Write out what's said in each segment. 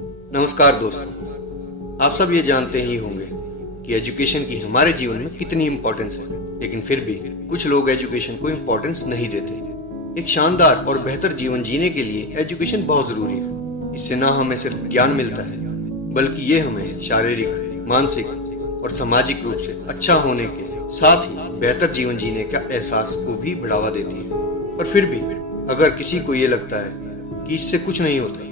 नमस्कार दोस्तों, आप सब ये जानते ही होंगे कि एजुकेशन की हमारे जीवन में कितनी इम्पोर्टेंस है, लेकिन फिर भी कुछ लोग एजुकेशन को इम्पोर्टेंस नहीं देते। एक शानदार और बेहतर जीवन जीने के लिए एजुकेशन बहुत जरूरी है। इससे ना हमें सिर्फ ज्ञान मिलता है, बल्कि ये हमें शारीरिक, मानसिक और सामाजिक रूप से अच्छा होने के साथ ही बेहतर जीवन जीने का एहसास को भी बढ़ावा देती है। पर फिर भी अगर किसी को ये लगता है कि इससे कुछ नहीं होता,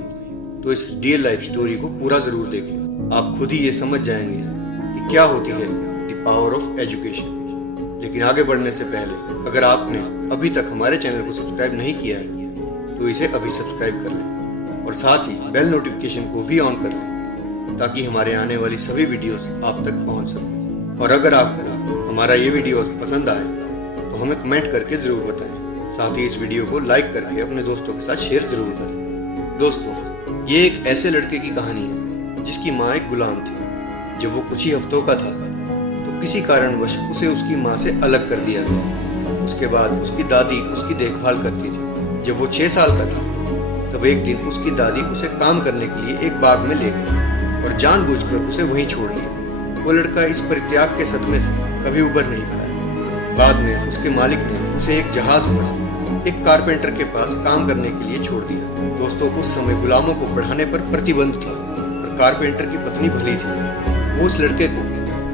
तो इस रियल लाइफ स्टोरी को पूरा जरूर देखें। आप खुद ही ये समझ जाएंगे कि क्या होती है द पावर ऑफ एजुकेशन। लेकिन आगे बढ़ने से पहले अगर आपने अभी तक हमारे चैनल को सब्सक्राइब नहीं किया है तो इसे अभी सब्सक्राइब कर लें और साथ ही बेल नोटिफिकेशन को भी ऑन कर लें, ताकि हमारे आने वाली सभी वीडियोस आप तक पहुंच सकें। और अगर आपको हमारा ये वीडियो पसंद आए तो हमें कमेंट करके जरूर बताएं। साथ ही इस वीडियो को लाइक करके अपने दोस्तों के साथ शेयर जरूर करें। दोस्तों, ये एक ऐसे लड़के की कहानी है जिसकी माँ एक गुलाम थी। जब वो कुछ ही हफ्तों का था तो किसी कारणवश उसे उसकी माँ से अलग कर दिया गया। उसके बाद उसकी दादी उसकी देखभाल करती थी। जब वो 6 साल का था तब एक दिन उसकी दादी उसे काम करने के लिए एक बाग में ले गई और जानबूझकर उसे वहीं छोड़ लिया। वो लड़का इस परित्याग के सदमे से कभी उबर नहीं पाया। बाद में उसके मालिक ने उसे एक जहाज पर एक कारपेंटर के पास काम करने के लिए छोड़ दिया। दोस्तों, उस समय गुलामों को पढ़ाने पर प्रतिबंध था, पर कारपेंटर की पत्नी भली थी। वो उस लड़के को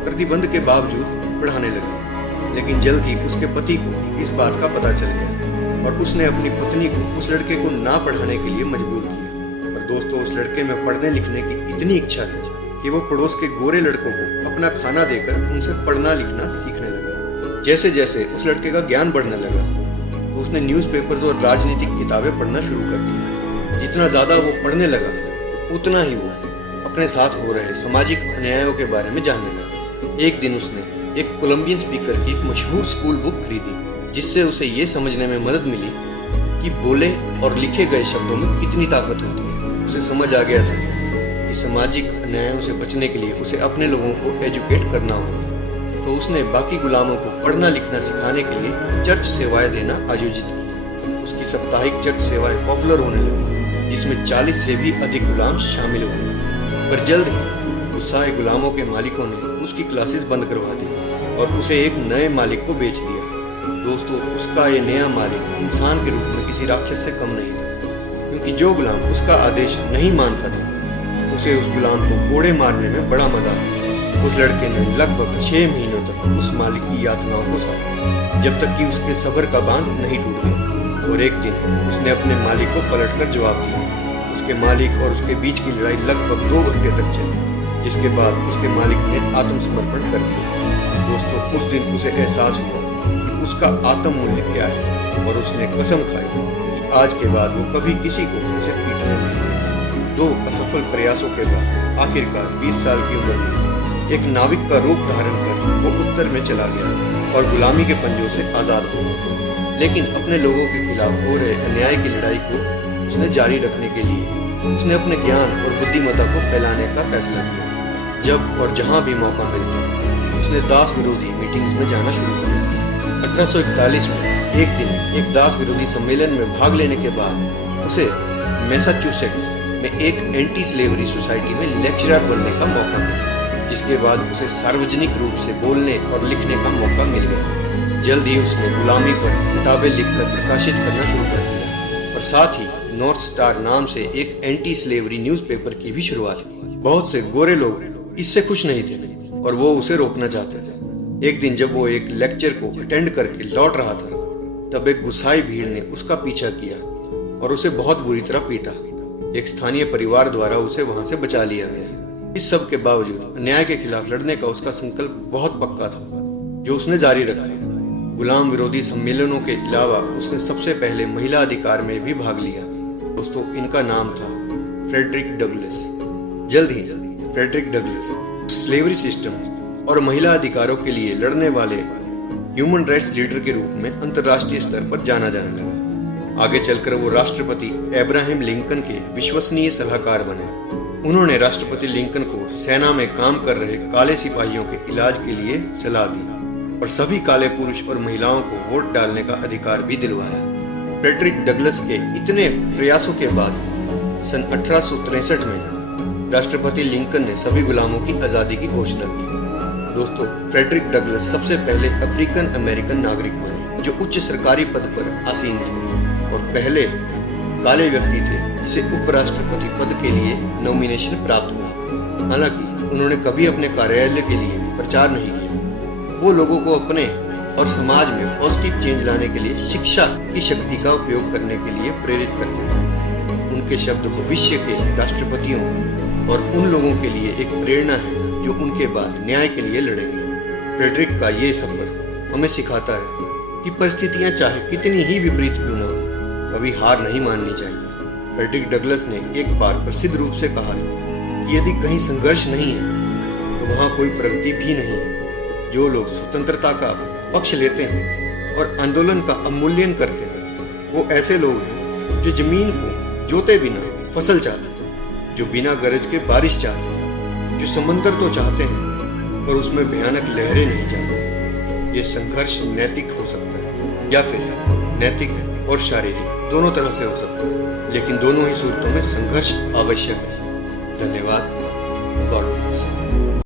प्रतिबंध के बावजूद पढ़ाने लगी। लेकिन जल्द ही उसके पति को इस बात का पता चल गया और उसने अपनी पत्नी को उस लड़के को ना पढ़ाने के लिए मजबूर किया। पर दोस्तों, उस लड़के में पढ़ने लिखने की इतनी इच्छा थी कि वो पड़ोस के गोरे लड़कों को अपना खाना देकर उनसे पढ़ना लिखना सीखने लगा। जैसे जैसे उस लड़के का ज्ञान बढ़ने लगा तो उसने न्यूज़पेपर्स और राजनीतिक किताबें पढ़ना शुरू कर दिया। जितना ज़्यादा वो पढ़ने लगा उतना ही वो अपने साथ हो रहे सामाजिक अन्यायों के बारे में जानने लगा। एक दिन उसने एक कोलंबियन स्पीकर की एक मशहूर स्कूल बुक खरीदी, जिससे उसे ये समझने में मदद मिली कि बोले और लिखे गए शब्दों में कितनी ताकत होती है। उसे समझ आ गया था कि सामाजिक अन्यायों से बचने के लिए उसे अपने लोगों को एजुकेट करना होगा। तो उसने बाकी गुलामों को पढ़ना लिखना सिखाने के लिए चर्च सेवाएं देना आयोजित की। उसकी साप्ताहिक चर्च सेवाएं पॉपुलर होने लगी, जिसमें 40 से भी अधिक गुलाम शामिल हुए। पर जल्द ही गुस्साए गुलामों के मालिकों ने उसकी क्लासेस बंद करवा दी और उसे एक नए मालिक को बेच दिया। दोस्तों, उसका ये नया मालिक इंसान के रूप में किसी राक्षस से कम नहीं था, क्योंकि जो गुलाम उसका आदेश नहीं मानता था उसे उस गुलाम को कोड़े मारने में बड़ा मजा आता था। उस लड़के ने लगभग 6 महीनों तक उस मालिक की यातनाओं को सहा, जब तक कि उसके सब्र का बांध नहीं टूट गया। और एक दिन उसने अपने मालिक को पलटकर जवाब दिया। उसके मालिक और उसके बीच की लड़ाई लगभग 2 घंटे तक चली, जिसके बाद उसके मालिक ने आत्मसमर्पण कर दिया। दोस्तों, उस दिन उसे एहसास हुआ कि उसका आत्म मूल्य क्या है और उसने कसम खाई कि आज के बाद वो कभी किसी को उसे पीटने नहीं देगा। 2 असफल प्रयासों के बाद आखिरकार 20 साल की उम्र में एक नाविक का रूप धारण कर वो उत्तर में चला गया और गुलामी के पंजों से आजाद हो गया। लेकिन अपने लोगों के खिलाफ हो रहे अन्याय की लड़ाई को उसने जारी रखने के लिए उसने अपने ज्ञान और बुद्धिमत्ता को फैलाने का फैसला किया। जब और जहां भी मौका मिलता उसने दास विरोधी मीटिंग्स में जाना शुरू किया। 1841 में एक दिन एक दास विरोधी सम्मेलन में भाग लेने के बाद उसे मैसाचुसेट्स में एक एंटी स्लेवरी सोसाइटी में लेक्चरर बनने का मौका मिला, जिसके बाद उसे सार्वजनिक रूप से बोलने और लिखने का मौका मिल गया। जल्द ही उसने गुलामी पर किताबें लिखकर प्रकाशित करना शुरू कर दिया और साथ ही नॉर्थ स्टार नाम से एक एंटी स्लेवरी न्यूज़पेपर की भी शुरुआत की। बहुत से गोरे लोग इससे खुश नहीं थे और वो उसे रोकना चाहते थे। एक दिन जब वो एक लेक्चर को अटेंड करके लौट रहा था, तब एक गुस्साई भीड़ ने उसका पीछा किया और उसे बहुत बुरी तरह पीटा। एक स्थानीय परिवार द्वारा उसे वहां से बचा लिया गया। इस सब के बावजूद अन्याय के खिलाफ लड़ने का उसका संकल्प बहुत पक्का था, जो उसने जारी रखा। गुलाम विरोधी सम्मेलनों के अलावा उसने सबसे पहले महिला अधिकार में भी भाग लिया। दोस्तों, इनका नाम था फ्रेडरिक डगलस। जल्द ही फ्रेडरिक डगलस स्लेवरी सिस्टम और महिला अधिकारों के लिए लड़ने वाले ह्यूमन राइट्स लीडर के रूप में अंतर्राष्ट्रीय स्तर पर जाना जाने लगा। आगे चलकर वो राष्ट्रपति अब्राहम लिंकन के विश्वसनीय सलाहकार बने। उन्होंने राष्ट्रपति लिंकन को सेना में काम कर रहे काले सिपाहियों के इलाज के लिए सलाह दी और सभी काले पुरुष और महिलाओं को वोट डालने का अधिकार भी दिलवाया। फ्रेडरिक डगलस के इतने प्रयासों के बाद सन 1863 में राष्ट्रपति लिंकन ने सभी गुलामों की आज़ादी की घोषणा की। दोस्तों, फ्रेडरिक डगलस सबसे पहले अफ्रीकन अमेरिकन नागरिक बने जो उच्च सरकारी पद पर आसीन थे और पहले काले व्यक्ति थे जिसे उपराष्ट्रपति पद के लिए नॉमिनेशन प्राप्त हुआ। हालांकि उन्होंने कभी अपने कार्यालय के लिए प्रचार नहीं किया। वो लोगों को अपने और समाज में पॉजिटिव चेंज लाने के लिए शिक्षा की शक्ति का उपयोग करने के लिए प्रेरित करते थे। उनके शब्द भविष्य के राष्ट्रपतियों और उन लोगों के लिए एक प्रेरणा है जो उनके बाद न्याय के लिए लड़ेंगे। फ्रेडरिक का ये सफर हमें सिखाता है कि परिस्थितियां चाहे कितनी ही विपरीत क्यों न हो, कभी हार नहीं माननी चाहिए। फ्रेडरिक डगलस ने एक बार प्रसिद्ध रूप से कहा था कि यदि कहीं संघर्ष नहीं है तो वहाँ कोई प्रगति भी नहीं है। जो लोग स्वतंत्रता का पक्ष लेते हैं और आंदोलन का अवमूल्यन करते हैं वो ऐसे लोग हैं जो जमीन को जोते बिना फसल चाहते हैं, जो बिना गरज के बारिश चाहते हैं, जो समंदर तो चाहते हैं पर उसमें भयानक लहरें नहीं चाहते। ये संघर्ष नैतिक हो सकता है या फिर नैतिक और शारीरिक दोनों तरह से हो सकता है, लेकिन दोनों ही सूरतों में संघर्ष आवश्यक है। धन्यवाद।